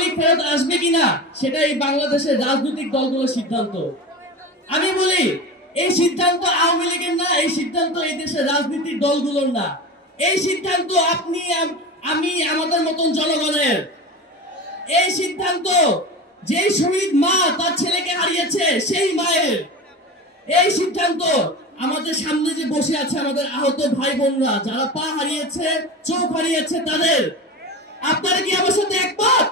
লীগ ফেরত আসবে কিনা সেটা এই বাংলাদেশের রাজনৈতিক দলগুলোর সিদ্ধান্ত। আমি বলি এই সিদ্ধান্ত আওয়ামী লীগের না, এই সিদ্ধান্ত এই দেশের রাজনৈতিক দলগুলোর না, এই সিদ্ধান্ত আপনি আমি আমাদের মতন জনগণের। এই সিদ্ধান্ত যেই শহীদ মা তার ছেলেকে হারিয়েছে সেই মায়ের। এই সিদ্ধান্ত আমাদের সামনে যে বসে আছে আমাদের আহত ভাই বোনরা, যারা পা হারিয়েছে, চোখ হারিয়েছে তাদের। আপনারা কি আমার সাথে একমত?